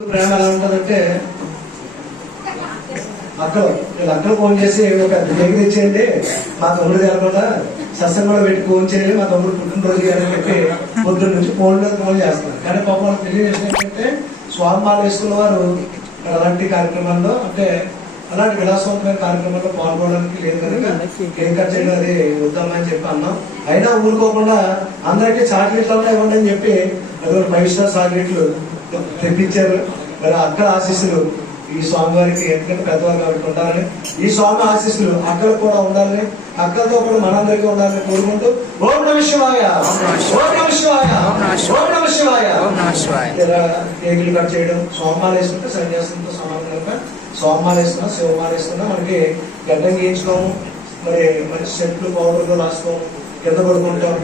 ప్రేమ ఎలా ఉంటుందంటే అక్కలు వీళ్ళు అక్కలు ఫోన్ చేసి ఒక దగ్గర ఇచ్చేయండి మా తమ్ముడు కలకుండా సస్యం కూడా పెట్టి ఫోన్ చేయాలి మా తమ్ముడు పుట్టినరోజు అని చెప్పి పొద్దున్న నుంచి ఫోన్లో ఫోన్ చేస్తున్నారు కానీ పాపం వాళ్ళకి తెలియజేసినట్టే స్వామి స్వామిమాల వేసుకున్న వారు అలాంటి కార్యక్రమాల్లో అంటే అలాంటి విలాసవంతమైన కార్యక్రమాల్లో పాల్గొనడానికి లేదు కనుక కేక్ కట్ చేయడం అది వద్దామని చెప్పి అన్నాం. అయినా ఊరుకోకుండా అందరికీ చాక్లెట్లన్నా ఇవ్వండి అని చెప్పి అది ఫైవ్ స్టార్ తెప్పించారు. మరి అక్కడ ఆశీస్సులు ఈ స్వామి వారికి ఎందుకంటే పెద్దవారు కాబట్టి ఉండాలని ఈ స్వామి ఆశీస్సులు అక్కలకు కూడా ఉండాలని అక్కలతో కూడా మనందరికీ ఉండాలని కోరుకుంటూ ఓం నమ శివాయ. ఓం నమ శివాయ. ఓం నమ శివాయ. కేకులు కట్ చేయడం సోమాలు వేసుకుంటే సన్యాసంతో సమానం కనుక సోమాలు వేసుకున్నా శివమాలు వేసుకున్నా మనకి గడ్డం గీయించుకోము. మరి మంచి సెట్లు పౌడర్లు రాసుకోము. కింద పడుకుంటాం.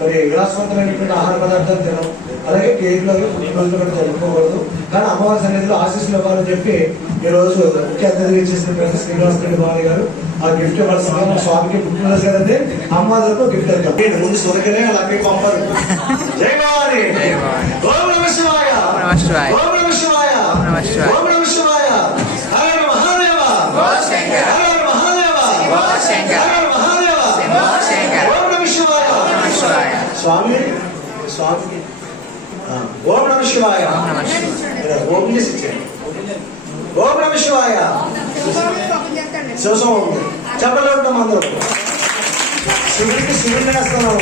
మరి విలాసవంతమైనటువంటి ఆహార పదార్థాలు తినం అలాగే కేకులు అవి పుట్టినరోజులు కూడా జరుపుకోకూడదు. కానీ అమ్మవారి సన్నిధిలో ఆశీస్సులు ఇవ్వాలని చెప్పి ఈ రోజు ముఖ్య అతిథిగా ఇచ్చేసిన ప్రతి శ్రీనివాస రెడ్డి బాబు గారు ఆ గిఫ్ట్ మా స్వామికి పుట్టినరోజు కదండి. అమ్మవారికి గిఫ్ట్ ఇద్దాం. ముందు సురకనే అలాగే పంపారు జై భవాని. జై భవాని. ఓం నమ శివాయ ఓం నమ శివాయ. ఓం నమ శివాయ ఓం నమ శివాయ. ఓం నమ శివాయ హర హర మహాదేవ ఓ శంకర. హర హర మహాదేవ ఓ శంకర. హర హర మహాదేవ ఓ శంకర. ఓం నమ శివాయ ఓం నమ శివాయ. స్వామి స్వామి ఆ, ఓం నమ శివాయ ఓం చేసి ఇచ్చేయండి. ఓం నమ శివాయ శివసం చెప్పలే ఉంటాం అందరూ శివుడికి శివుడిని వేస్తున్నాము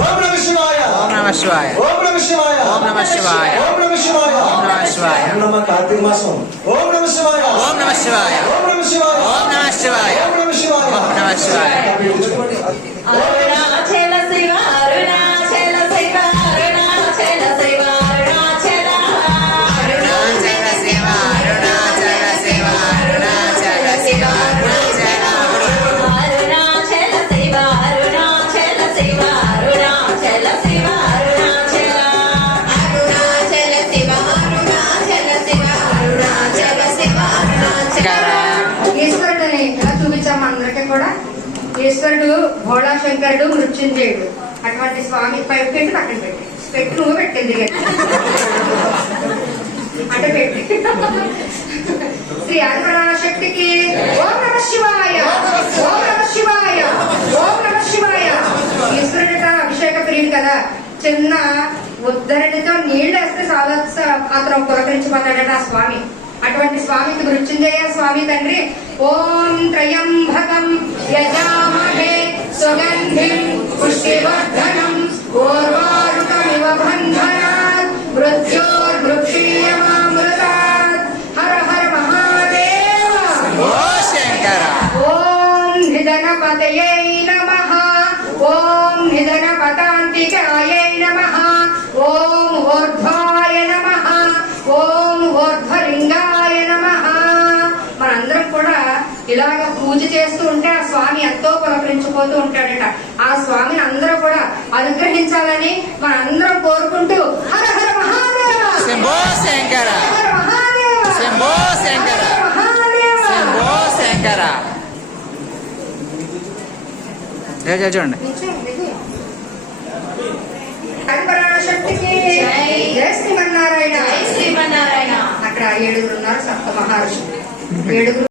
ఓం నమ శివాయ ఓం నమ శివాయ ఓం నమ శివాయ ఓం నమ శివాయ. ఓం నమ శివాయ ఓం నమ శివాయ. కార్తీక మాసం ఓం నమ శివాయ ఈశ్వరుడు భోళాశంకరుడు మృత్యుంజయుడు. అటువంటి స్వామి పైకి పెట్టి పక్కన పెట్టి. పెట్టి నువ్వు పెట్టింది అంటే పెట్టి. శ్రీ ఆదిపరాశక్తికి ఓం నమ శివాయ ఓం నమ శివాయ ఓం నమ శివాయ. ఈశ్వరుడట అభిషేక ప్రియుడు కదా. చిన్న ఉద్ధరణితో నీళ్ళు వేస్తే చాలా అతను పులకరించిపోతాడట ఆ స్వామి. అటువంటి స్వామికి మృత్యుంజయ స్వామి తండ్రి. ఓం త్రయంభకం యజామహే సుగంధిం పుష్టివర్ధనం. పూర్వారుకమివ బంధనాత్ మృత్యోర్మృక్షీయమామృతాత్. హర హర మహాదేవ. ఓ శంకర. ఓం నిధనపతయై నమః. ఓం నిధనపతాంతికాయై నమః. ఓం ఊర్ధ్వాయ ఇలాగ పూజ చేస్తూ ఉంటే ఆ స్వామి ఎంతో పులకరించిపోతూ ఉంటాడట. ఆ స్వామిని అందరూ కూడా అనుగ్రహించాలని మనందరం కోరుకుంటూ హర హర మహాదేవ! శంభో శంకర! హర మహాదేవ! శంభో శంకర! హర మహాదేవ! శంభో శంకర! జై జై చూడండి. శక్తికి జై. జయ శ్రీమన్నారాయణ. జై శ్రీమన్నారాయణ. అక్కడ ఏడుగురు ఉన్నారు సప్త మహర్షులు. ఏడుగురు